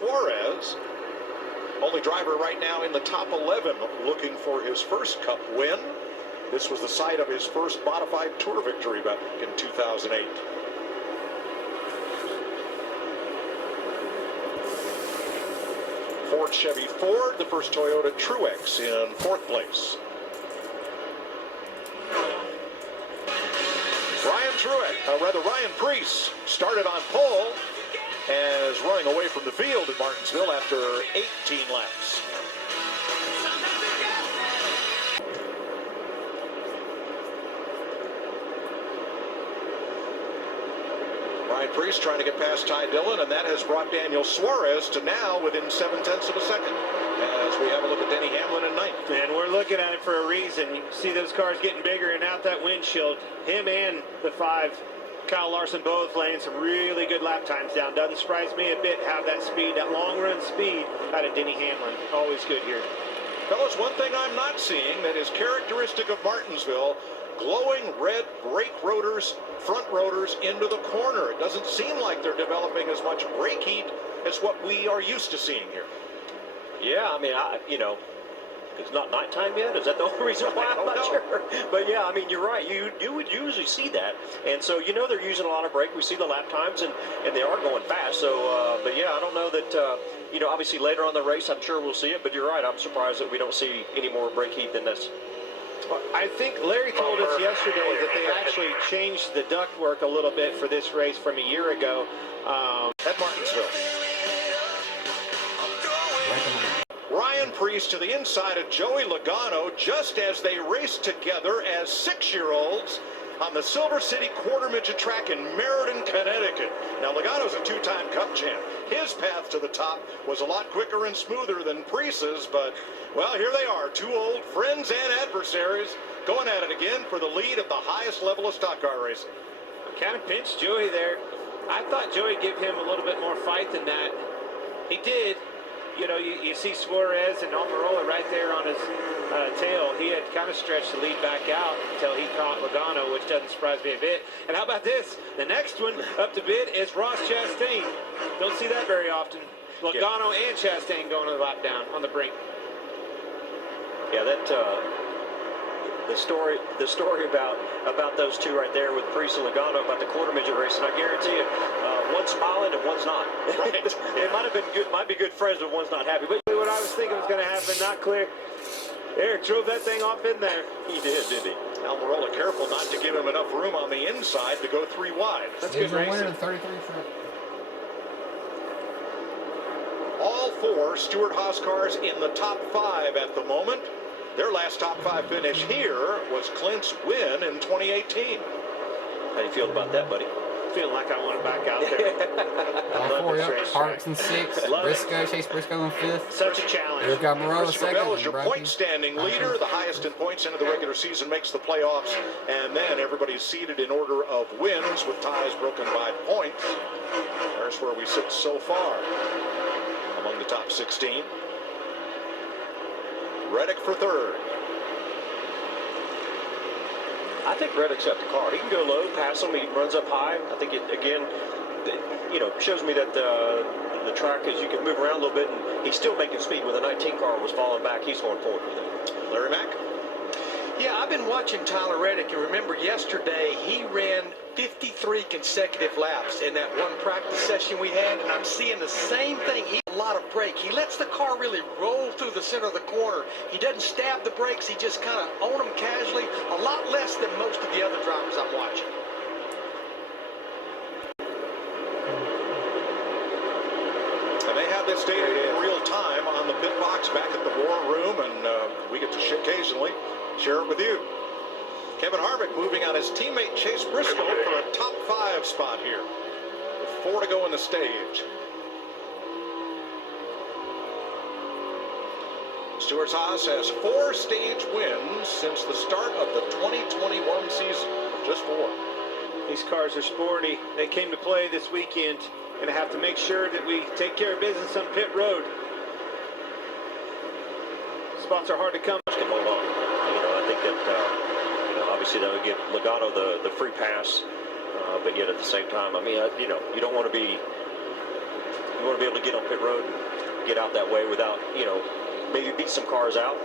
Suarez. Only driver right now in the top 11 looking for his first Cup win. This was the site of his first modified Tour victory back in 2008. Ford Chevy Ford, the first Toyota Truex in 4th place. Ryan Preece started on pole and is running away from the field at Martinsville after 18 laps. Ryan Preece trying to get past Ty Dillon, and that has brought Daniel Suarez to now within 0.7 of a second as we have a look at Denny Hamlin in 9th. And we're looking at it for a reason. You see those cars getting bigger and out that windshield. Him and the 5, Kyle Larson, both laying some really good lap times down. Doesn't surprise me a bit how that speed, that long run speed out of Denny Hamlin. Always good here. Fellas, one thing I'm not seeing that is characteristic of Martinsville, glowing red brake rotors, front rotors into the corner. It doesn't seem like they're developing as much brake heat as what we are used to seeing here. Yeah, I mean, it's not nighttime yet. Is that the only reason why? I'm not sure. But yeah, I mean, you're right. You would usually see that, and so they're using a lot of brake. We see the lap times, and they are going fast. So, but yeah, I don't know that. Obviously later on the race, I'm sure we'll see it. But you're right. I'm surprised that we don't see any more brake heat than this. Well, I think Larry told us yesterday that they actually changed the ductwork a little bit for this race from a year ago. At Martinsville. Ryan Preece to the inside of Joey Logano just as they raced together as 6-year-olds on the Silver City Quarter Midget track in Meriden, Connecticut. Now, Logano's a 2-time Cup champ. His path to the top was a lot quicker and smoother than Preece's, but, well, here they are, 2 old friends and adversaries going at it again for the lead at the highest level of stock car racing. Kind of pinched Joey there. I thought Joey would give him a little bit more fight than that. He did. You see Suarez and Almirola right there on his tail. He had kind of stretched the lead back out until he caught Logano, which doesn't surprise me a bit. And how about this? The next one up to bid is Ross Chastain. Don't see that very often. Logano and Chastain going to the lap down on the brink. Yeah, that the story about those two right there with Preece and Logano about the quarter midget race, and I guarantee you, one's smiling and one's not. Right. It might be good friends, but one's not happy. But what I was thinking was going to happen, not clear. Eric drove that thing off in there. He did, didn't he? Almirola careful not to give him enough room on the inside to go 3 wide. That's good racing. All 4 Stewart-Haas cars in the top 5 at the moment. Their last top 5 finish here was Clint's win in 2018. How do you feel about that, buddy? Feeling like I want to back out there. All 4, yep. Parks in 6th, Chase Briscoe in 5th. Such a challenge. We've got Morales Christopher 2nd. Bell is your point-standing leader. The highest in points into the regular season makes the playoffs. And then everybody's seated in order of wins with ties broken by points. There's where we sit so far among the top 16. Reddick for 3rd. I think Reddick's got the car. He can go low, pass him. He runs up high. I think it again, shows me that the track is you can move around a little bit, and he's still making speed. When the 19 car was falling back, he's going forward with it. Larry Mack. Yeah, I've been watching Tyler Reddick, and remember yesterday he ran 53 consecutive laps in that one practice session we had, and I'm seeing the same thing. He has a lot of brake. He lets the car really roll through the center of the corner. He doesn't stab the brakes. He just kind of own them casually, a lot less than most of the other drivers I'm watching. And they have this data in real time on the pit box back at the war room, and we get to occasionally share it with you. Kevin Harvick moving on his teammate Chase Briscoe for a top 5 spot here, with 4 to go in the stage. Stewart-Haas has 4 stage wins since the start of the 2021 season. Just 4. These cars are sporty. They came to play this weekend, and I have to make sure that we take care of business on pit road. Spots are hard to come. Can hold on. I think that obviously that would give Logano the free pass, but yet at the same time, I mean, you don't want to be You want to be able to get on pit road and get out that way without, maybe beat some cars out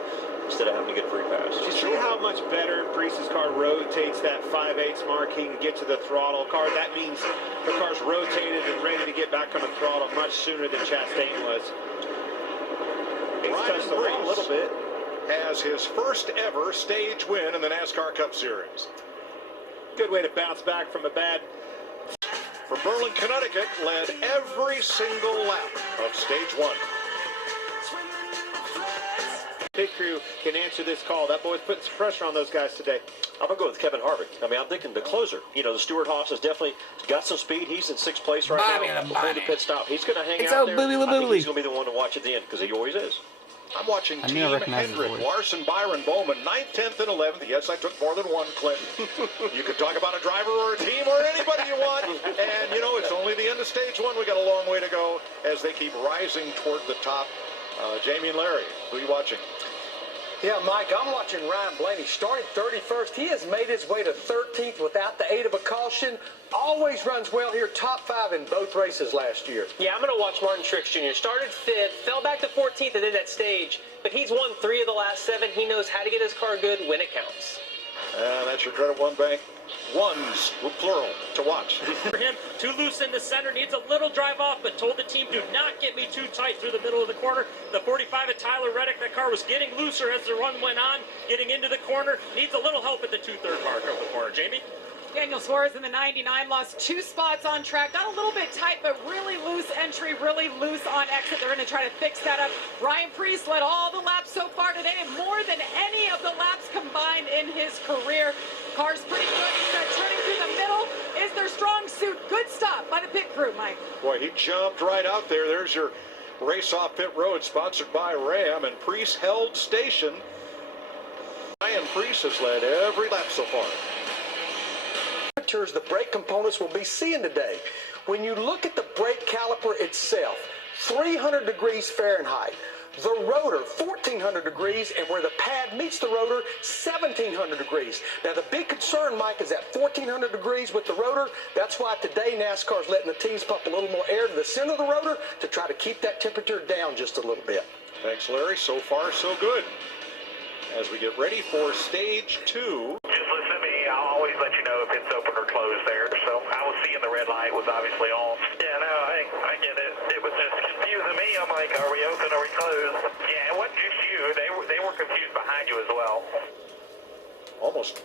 instead of having to get a free pass. You see how much better Priest's car rotates that 5/8 mark? He can get to the throttle. That means the car's rotated and ready to get back on the throttle much sooner than Chastain was. He's touched the wall a little bit. Has his first ever stage win in the NASCAR Cup Series. Good way to bounce back from a bad. From Berlin, Connecticut, led every single lap of stage 1. Pit crew can answer this call. That boy's putting some pressure on those guys today. I'm going to go with Kevin Harvick. I mean, I'm thinking the closer. The Stewart Haas has definitely got some speed. He's in 6th place right now before the pit stop. He's going to hang out there. I think he's going to be the one to watch at the end because he always is. I'm watching Team Hendrick, Larson, Byron, Bowman, 9th, 10th, and 11th. Yes, I took more than one, Clinton. You could talk about a driver or a team or anybody you want. And, it's only the end of stage 1. We got a long way to go as they keep rising toward the top. Jamie and Larry, who are you watching? Yeah, Mike, I'm watching Ryan Blaney. Started 31st. He has made his way to 13th without the aid of a caution. Always runs well here. Top 5 in both races last year. Yeah, I'm going to watch Martin Truex Jr. Started 5th, fell back to 14th and did that stage, but he's won 3 of the last 7. He knows how to get his car good when it counts. That's your credit, one bank. Ones, plural, to watch. For him, too loose in the center, needs a little drive off, but told the team, do not get me too tight through the middle of the corner. The 45 at Tyler Reddick, that car was getting looser as the run went on, getting into the corner, needs a little help at the 2/3 mark of the corner. Jamie? Daniel Suarez in the 99 lost 2 spots on track. Got a little bit tight, but really loose entry, really loose on exit. They're going to try to fix that up. Ryan Preece led all the laps so far today, and more than any of the laps combined in his career. Car's pretty good. Turning through the middle is their strong suit. Good stop by the pit crew, Mike. Boy, he jumped right out there. There's your race off pit road, sponsored by Ram, and Preece held station. Ryan Preece has led every lap so far. The brake components we'll be seeing today. When you look at the brake caliper itself, 300 degrees Fahrenheit. The rotor, 1,400 degrees, and where the pad meets the rotor, 1,700 degrees. Now, the big concern, Mike, is that 1,400 degrees with the rotor. That's why today NASCAR's letting the teams pump a little more air to the center of the rotor to try to keep that temperature down just a little bit. Thanks, Larry. So far, so good. As we get ready for stage 2. Just listen to me. I'll always let you know if it's open or closed there. So I was seeing the red light was obviously on. Yeah, no, I get it. It was just confusing me. I'm like, are we open? Are we closed? Yeah, it wasn't just you. They were confused behind you as well.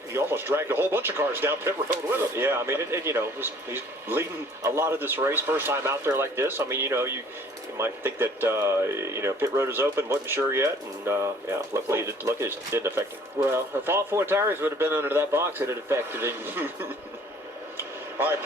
He almost dragged a whole bunch of cars down pit road with him. Yeah, I mean, he's leading a lot of this race. First time out there like this. I mean, you might think that pit road is open. Wasn't sure yet, and luckily it didn't affect him. Well, if all 4 tires would have been under that box, it had affected him. All right.